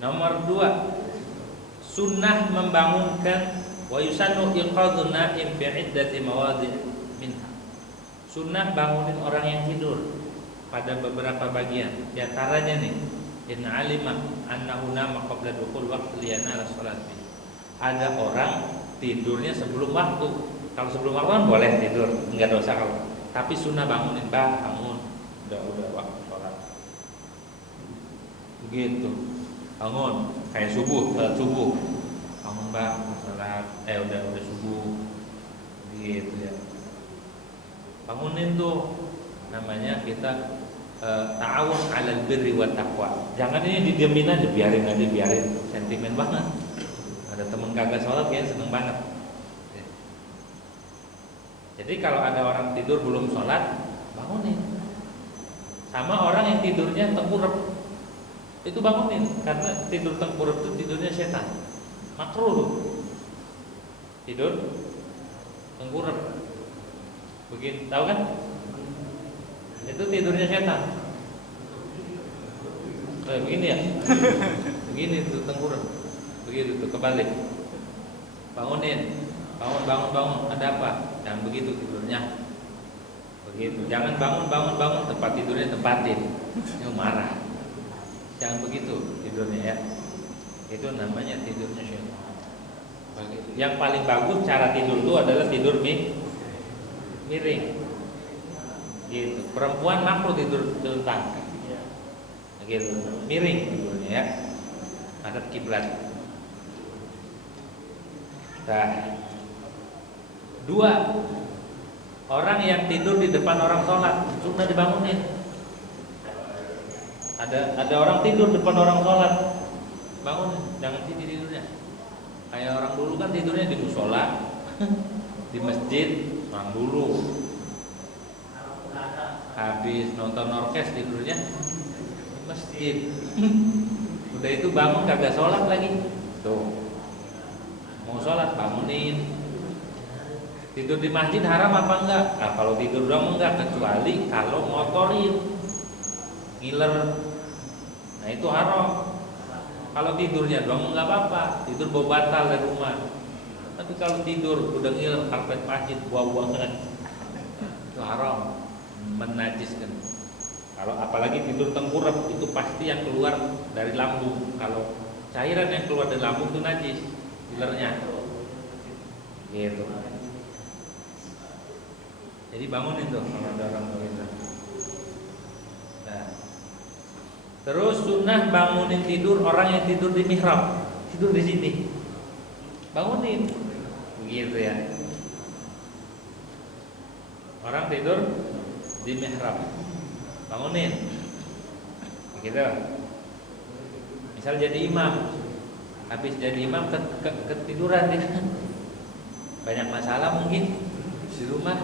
Nomor 2, sunnah membangunkan wa yusannu iqadun naim fi iddati mawadhi' minha. Sunnah bangunin orang yang tidur pada beberapa bagian. Di antaranya nih, in alima annahu nama qabla dukhul waqti liyanala shalat. Ada orang tidurnya sebelum waktu. Kalau sebelum waktu kan boleh tidur, enggak dosa kalau. Tapi sunnah bangunin, bangun. Udah waktu sholat. Begitu. Bangun, kayak salat subuh. Bangun sholat, udah subuh. Gitu ya. Bangunin tuh, namanya kita ta'awun 'alal birri wat taqwa. Jangan ini didiemin aja, biarin sentimen banget. Ada temen kagak sholat kayaknya seneng banget. Jadi kalau ada orang tidur belum sholat, bangunin. Sama orang yang tidurnya tengkurap, itu bangunin, karena tidur tengkurap itu tidurnya setan. Makruh tidur tengkurap. Begitu, tahu kan? Itu tidurnya setan. Begini ya, begini tuh tengkurap, begitu tuh kebalik. Bangunin, bangun. Ada apa? Jangan begitu tidurnya. Begitu. Jangan bangun, tempat tidurnya tempatin. Itu marah. Jangan begitu tidurnya ya. Itu namanya tidurnya syaitan. Yang paling bagus cara tidur itu adalah tidur miring. Gitu. Perempuan makruh tidur telentang. Gitu. Miring tidurnya ya. Hadap kiblat. Nah, 2, orang yang tidur di depan orang sholat, sunnah dibangunin. Ada orang tidur depan orang sholat, bangunin, jangan tidurnya. Kayak orang dulu kan tidurnya di musola, di masjid, orang dulu. Habis nonton orkes tidurnya di masjid. Udah itu bangun kagak sholat lagi. Tuh, mau sholat bangunin. Tidur di masjid haram apa enggak? Nah, kalau tidur doang enggak, kecuali kalau ngotorin, ngiler. Nah itu haram. Kalau tidurnya doang enggak apa-apa, tidur bawa batal dari rumah. Tapi kalau tidur udah ngiler karpet masjid buang-buang itu haram, menajiskan. Kalau apalagi tidur tengkurap, itu pasti yang keluar dari lambung. Kalau cairan yang keluar dari lambung itu najis, ngilernya. Gitu. Jadi bangunin tuh kalau ada orang begitu. Nah, terus sunnah bangunin tidur orang yang tidur di mihrab, tidur di sini, bangunin, begitu ya. Orang tidur di mihrab, bangunin, begitu. Misal jadi imam, habis jadi imam ketiduran dia, banyak masalah mungkin di rumah.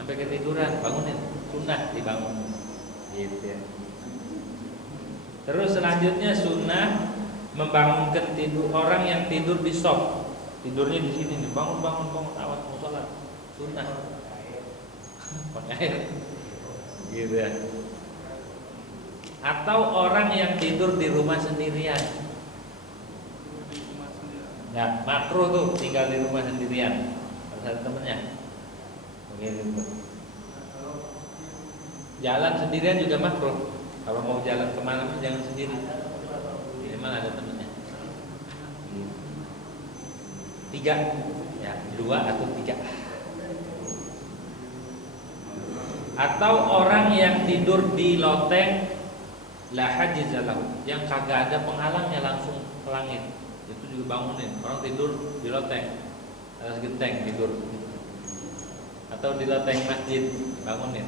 Sampai ketiduran, bangunin, sunnah dibangun, gitu ya. Terus selanjutnya sunnah membangunkan tidur orang yang tidur di shop, tidurnya di sini nih, bangun, awas mau sholat, sunnah, pakai air, gitu ya. Atau orang yang tidur di rumah sendirian, nah makruh tuh tinggal di rumah sendirian, ada temennya. Begitu. Jalan sendirian juga makruh. Kalau mau jalan kemana jangan sendiri. Minimal ada temannya. 3, ya 2 atau 3. Atau orang yang tidur di loteng la hajizalahu, yang kagak ada penghalangnya langsung ke langit, itu juga bangunin. Orang tidur di loteng, atas genteng tidur. Atau di loteng masjid, bangunin.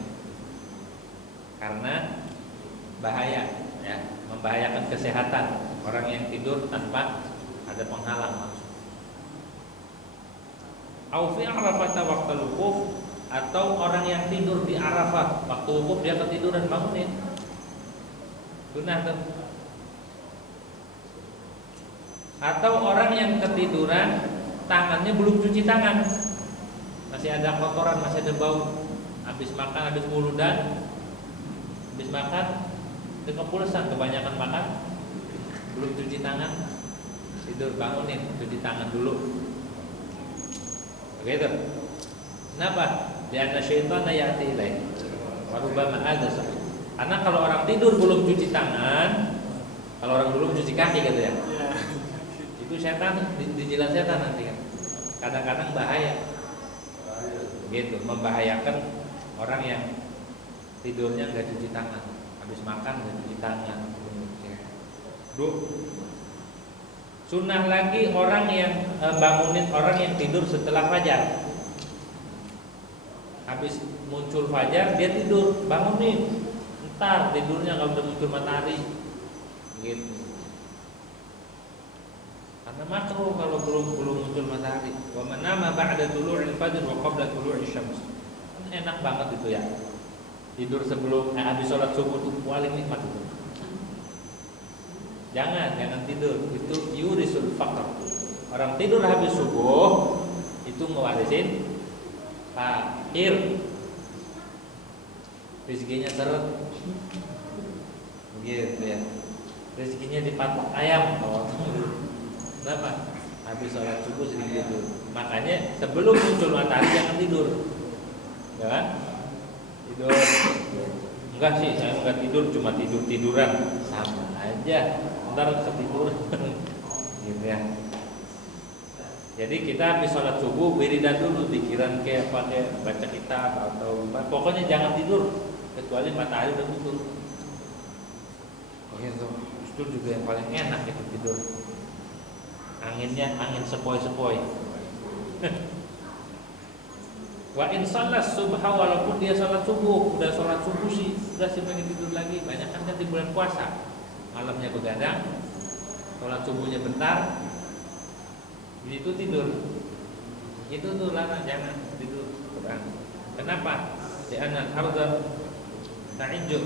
Karena bahaya ya, membahayakan kesehatan orang yang tidur tanpa ada penghalang langsung. Au fi Arafah waqtal wukuf, atau orang yang tidur di Arafah waktu wukuf dia ketiduran, bangunin. Sunnah tuh. Atau orang yang ketiduran tangannya belum cuci tangan, masih ada kotoran, masih ada bau, habis makan, habis wuludan, habis makan, itu kepulasan, kebanyakan makan, belum cuci tangan, tidur bangunin, cuci tangan dulu. Begitu. Kenapa? Lianna syaitana ya'ti ilaih wa rubbama adasa. Karena kalau orang tidur belum cuci tangan, kalau orang belum cuci kaki gitu ya. Itu setan, dijilat setan nanti kan. Kadang-kadang bahaya. Gitu, membahayakan orang yang tidurnya nggak cuci tangan, habis makan nggak cuci tangan. Sunnah lagi orang yang bangunin orang yang tidur setelah fajar. Habis muncul fajar dia tidur, bangunin. Ntar tidurnya kalau udah muncul matahari, gitu. Karena makruh kalau belum muncul matahari. Wa man nama ba'da tulu'il fajr wa qabla tulu'i syams. Enak banget itu ya. Tidur sebelum habis sholat subuh itu paling nikmat itu. Jangan tidur, itu yurisul faqr. Orang tidur habis subuh itu ngewarisin fakir. Rezekinya seret. Begitu ya. Rezekinya dipatok ayam. Kenapa? Habis sholat subuh sering tidur. Makanya sebelum muncul matahari jangan tidur. Ya kan? Tidur. Enggak sih, saya enggak tidur, cuma tiduran. Sama aja. Ntar ketiduran. Gitu ya. Jadi kita habis sholat subuh wiridan dulu, pikiran kayak pakai baca kitab atau pokoknya jangan tidur kecuali matahari udah tutup. Gitu. Itu juga yang paling enak itu tidur. Anginnya angin sepoi-sepoi. Wa in shalas subha, walaupun dia sholat subuh, udah sholat subuh sih, udah sih pengen tidur lagi. Banyak kan di bulan puasa, malamnya begadang, sholat subuhnya bentar, itu tidur. Itu tuh larang, jangan tidur. Kenapa? Karena harza ta'ijju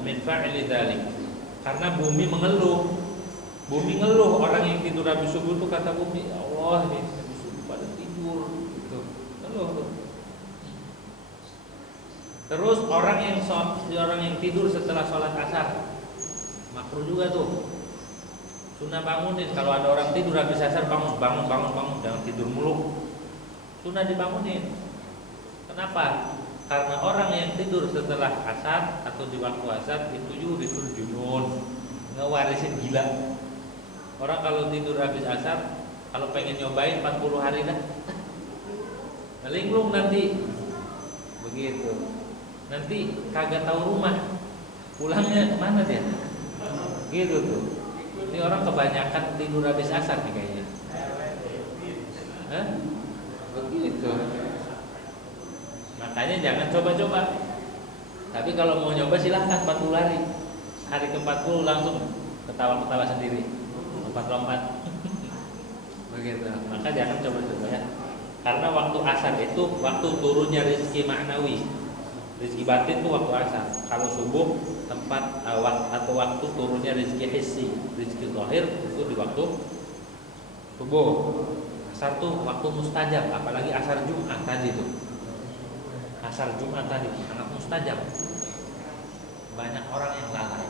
min fa'ili dzalik. Karena bumi mengeluh. Bumi ngeluh, orang yang tidur habis subuh itu kata bumi, ya Allah ini habis subuh pada tidur gitu. Ngeluh. Terus orang yang tidur setelah sholat asar makruh juga tuh. Sunnah bangunin, kalau ada orang tidur habis asar bangun, jangan tidur mulu. Sunnah dibangunin. Kenapa? Karena orang yang tidur setelah asar atau di waktu asar itu yurisul junun, ngewarisin gila. Orang kalau tidur habis asar, kalau pengen nyobain 40 hari dah, linglung nanti, begitu. Nanti kagak tahu rumah, pulangnya kemana dia? Gitu tuh. Ini orang kebanyakan tidur habis asar nih kayaknya. Hah? Begitu. Makanya jangan coba-coba. Tapi kalau mau nyoba silahkan 40 hari. Hari ke-40 langsung ketawa-ketawa sendiri. Lompat-lompat. Begitu. Maka jangan coba-coba ya. Karena waktu asar itu waktu turunnya rezeki maknawi. Rezeki batin itu waktu asar. Kalau subuh tempat atau waktu turunnya rezeki hissi. Rezeki zahir itu di waktu subuh. Asar tuh waktu mustajab, apalagi asar Jumat tadi tuh. Asar Jumat tadi sangat mustajab. Banyak orang yang lalai.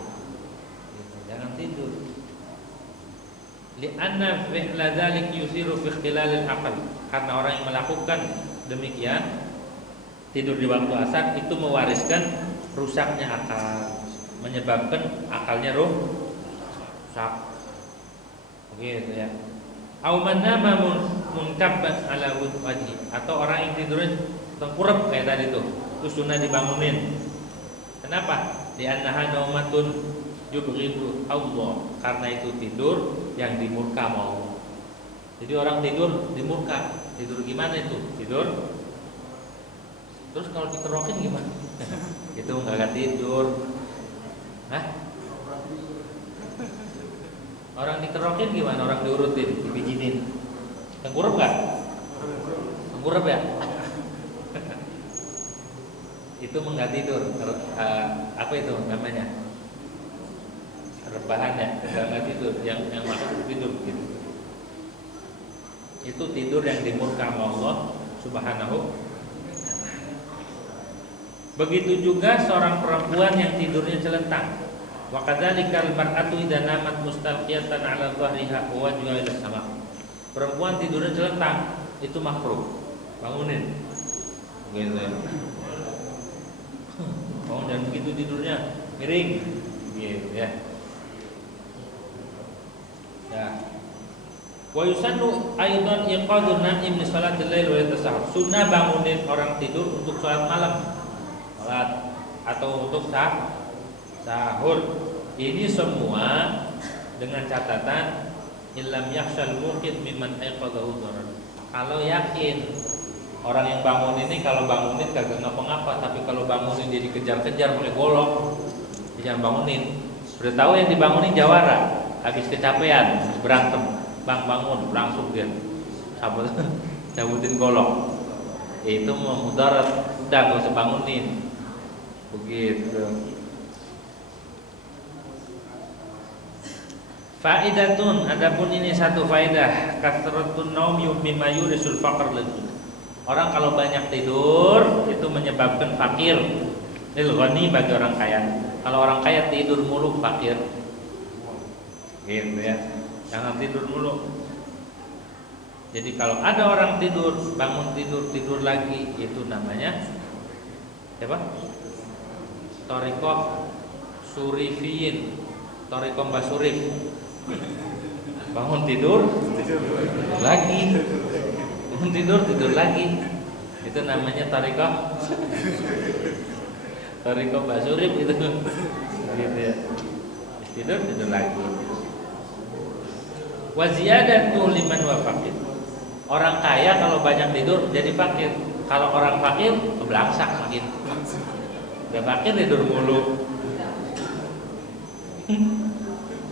Gitu. Jangan tidur. Li'anna fi'la dzalik yusiru fi ikhtilalil aql. Karena orang yang melakukan demikian tidur di waktu asar itu mewariskan rusaknya akal, menyebabkan akalnya rusak. Begitu ya. Au man nama munkabban ala wajhi, atau orang yang tidurnya tengkurap kayak tadi tuh. Itu sunnah dibangunin. Kenapa? Li'annaha naumatun yubghidu Allah, karena itu tidur yang dimurka Allah. Jadi orang tidur dimurka. Tidur gimana itu? Tidur. Terus kalau dikerokin gimana? Itu enggak tidur. Hah? Orang dikerokin gimana? Orang diurutin, dibijinin. Tengkurap enggak? Tengkurap ya? Itu enggak tidur. Apa itu namanya? Rebahan ya, enggak tidur, yang maksud tidur gitu. Itu tidur yang dimurka Allah Subhanahu. Begitu juga seorang perempuan yang tidurnya celentang. Wa kadzalikal mar'atu idza namat mustalqiyatan 'ala dhahriha wa wajhuha ila sama. Perempuan tidurnya celentang, itu makruh. Bangunin. Gitu ya. Oh, jangan begitu tidurnya, miring. Gitu ya. Ya. Wa yusannu aidan iqadun naim li salatil lail wa yatasahhar. Sunnah bangunin orang tidur untuk salat malam. Salat atau untuk sahur. Ini semua dengan catatan illam yakhshal muqid mimman aiqadahu dharar. Kalau yakin orang yang bangun ini kalau bangunin kagak ngapa-ngapa, tapi kalau bangunin dia dikejar-kejar oleh golok, jangan bangunin. Udah tahu yang dibangunin jawara, habis kecapean, habis berantem, bang bangun, langsung dia cabutin golok. Itu mudarat, udah gak usah bangunin. Begitu. Faidatun, adapun ini satu faidah, kasratun naum mimma yurisul faqr lil. Orang kalau banyak tidur itu menyebabkan fakir. Lil ghani bagi orang kaya. Kalau orang kaya tidur mulu fakir. Gitu ya. Jangan tidur mulu. Jadi kalau ada orang tidur, bangun tidur lagi, itu namanya apa? Thariqah Surifiyin, Thariqah Basurif. Bangun tidur lagi, bangun tidur lagi, itu namanya Thariqah Basurif itu, gitu ya. Tidur lagi. Wa ziyadatu liman wa faqir. Orang kaya kalau banyak tidur jadi fakir. Kalau orang fakir kebelangsak makin. Udah fakir tidur mulu.